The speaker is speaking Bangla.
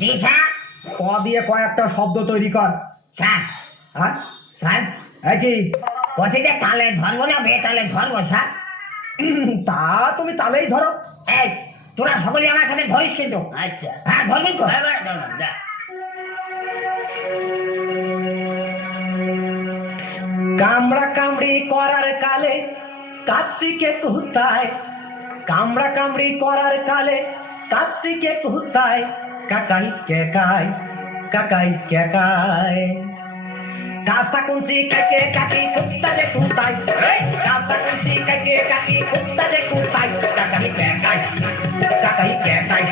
জি স্যার। ক দিয়ে কয়েকটা শব্দ তৈরি কর। স্যার হ্যাঁ স্যার কি কঠিতে তালে ধরবো না বেতালে ধরবো স্যার? তা তুমি তালেই ধরো। এই তোরা সকলে আমার সাথে ধরিস কিন্তু। আচ্ছা হ্যাঁ ধরবি তো? যা কামড়া কামড়ি করার কালে কার্তিকে কুহতায়, কামড়া কামড়ি করার কালে কার্তিকে কুহতায়, কাকাই কেকাই কাকাই কেকাই। কাস্তা কুঞ্চি কাকে কাকি কুত্তা যে কুতাই, কাস্তা কুঞ্চি কাকে কাকি কুত্তা যে কুতাই, কাকাই কেকাই কাকাই কেকাই।